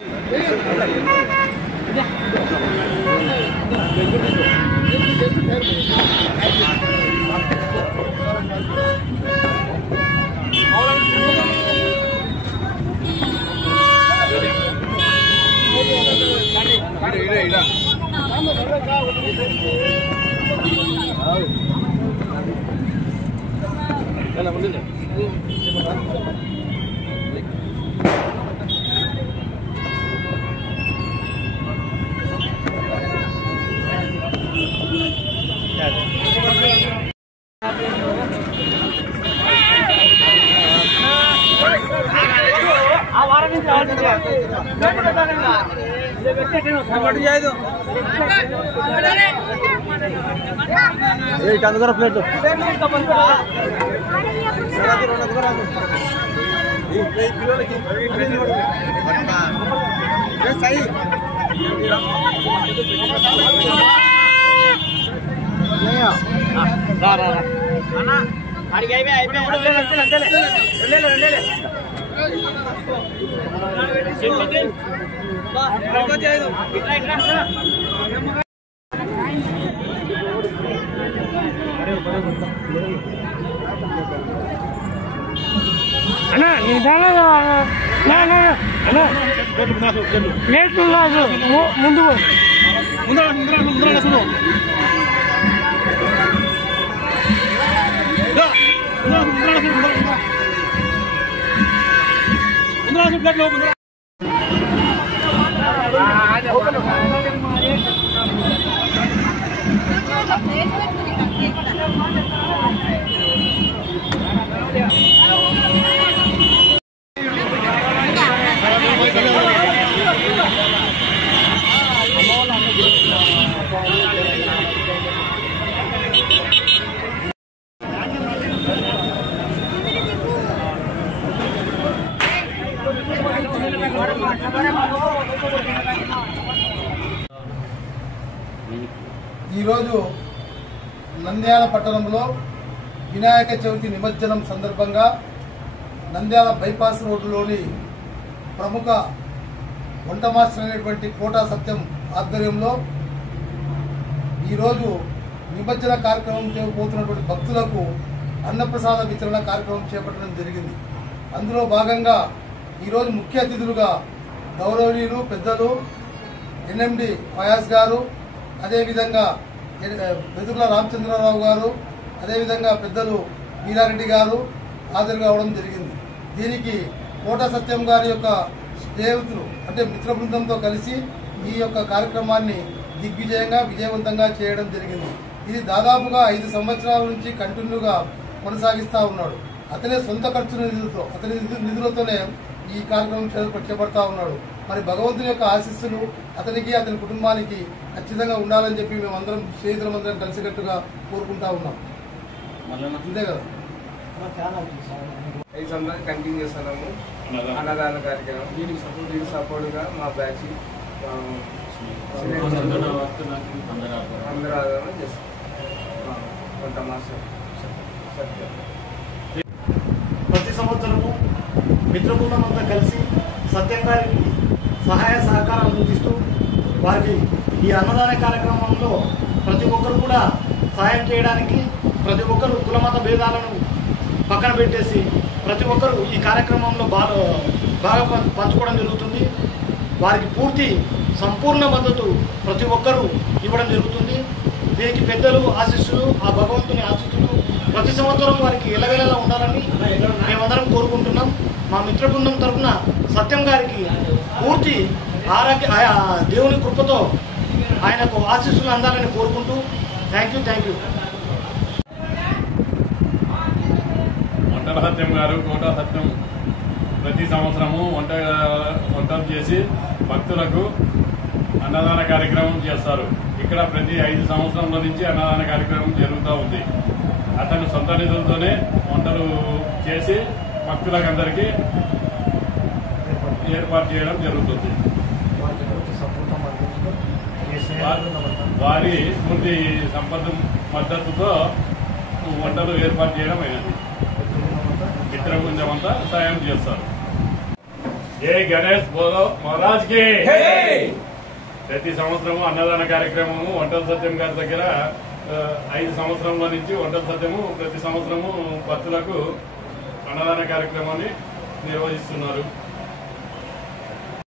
Plate అన్నా నిదానంగా ప్లేట్లు ముందు ఈరోజు నంద్యాల పట్టణంలో వినాయక చవితి నిమజ్జనం సందర్భంగా నంద్యాల బైపాస్ రోడ్డులోని ప్రముఖ వంట మాస్టర్ అయినటువంటి కోటా సత్యం ఆధ్వర్యంలో ఈరోజు నిమజ్జన కార్యక్రమం చేయబోతున్నటువంటి భక్తులకు అన్నప్రసాద వితరణ కార్యక్రమం చేపట్టడం జరిగింది. అందులో భాగంగా ఈరోజు ముఖ్య అతిథులుగా గౌరవనీయులు పెద్దలు ఎన్ఎండి ఫయాజ్ గారు, అదేవిధంగా బెదుర్ల రామచంద్రరావు గారు, అదేవిధంగా పెద్దలు వీరారెడ్డి గారు హాజరు కావడం జరిగింది. దీనికి కోట సత్యం గారి యొక్క స్నేహితులు అంటే మిత్ర బృందంతో కలిసి ఈ యొక్క కార్యక్రమాన్ని దిగ్విజయంగా విజయవంతంగా చేయడం జరిగింది. ఇది దాదాపుగా 5 సంవత్సరాల నుంచి కంటిన్యూగా కొనసాగిస్తూ ఉన్నాడు. అతనే సొంత ఖర్చు నిధులతో అతని నిధులతోనే ఈ కార్యక్రమం చేపడతా ఉన్నాడు. మరి భగవంతుని యొక్క ఆశీస్సులు అతనికి అతని కుటుంబానికి ఖచ్చితంగా ఉండాలని చెప్పి మేమందరం స్నేహితులందరం కలిసికట్టుగా కోరుకుంటా ఉన్నాం. అంతే కదా, 5 సంవత్సరాలు కంటిన్యూ చేస్తున్నాము అన్నదాన కార్యక్రమం. దీనికి సపోర్ట్గా మా బ్యాచ్ అందరూ ఆదరణ చేస్తాం. కొంత మాసం ప్రతి సంవత్సరము మిత్రబృందం అంతా కలిసి సత్యం గారికి సహాయ సహకారాలు అందిస్తూ వారికి ఈ అన్నదాన కార్యక్రమంలో ప్రతి ఒక్కరు కూడా సహాయం చేయడానికి ప్రతి ఒక్కరు కులమత భేదాలను పక్కన పెట్టేసి ప్రతి ఒక్కరు ఈ కార్యక్రమంలో బాగా పంచుకోవడం జరుగుతుంది. వారికి పూర్తి సంపూర్ణ మద్దతు ప్రతి ఒక్కరూ ఇవ్వడం జరుగుతుంది. దీనికి పెద్దలు ఆశీస్సులు, ఆ భగవంతుని ఆశీస్సులు ప్రతి సంవత్సరం వారికి ఎలవేళలా ఉండాలని మేమందరం కోరుకుంటున్నాం. మా మిత్ర బృందం తరఫున సత్యం గారికి పూర్తి ఆరోగ్య దేవుని కృపతో ఆయనకు ఆశీస్సులు అందాలని కోరుకుంటూ థ్యాంక్ యూ. వంటల సత్యం గారు కోటా సత్యం ప్రతి సంవత్సరము వంటలు చేసి భక్తులకు అన్నదాన కార్యక్రమం చేస్తారు. ఇక్కడ ప్రతి 5 సంవత్సరాల నుంచి అన్నదాన కార్యక్రమం జరుగుతూ ఉంది. అతను సొంత నిధులతోనే వంటలు చేసి భక్తులకు అందరికీ ఏర్పాటు చేయడం జరుగుతుంది. వారి పూర్తి మద్దతుతో వంటలు ఏర్పాటు చేయడం అయినది. మిత్ర బృందం అంతా సాయం చేస్తారు. జై గణేష్ బోలో మహారాజ్ కి. ప్రతి సంవత్సరము అన్నదాన కార్యక్రమము వంటల సత్యం గారి దగ్గర 5 సంవత్సరంలో నుంచి వంటల సత్యము ప్రతి సంవత్సరము భక్తులకు అన్నదాన కార్యక్రమాన్ని నిర్వహిస్తున్నారు.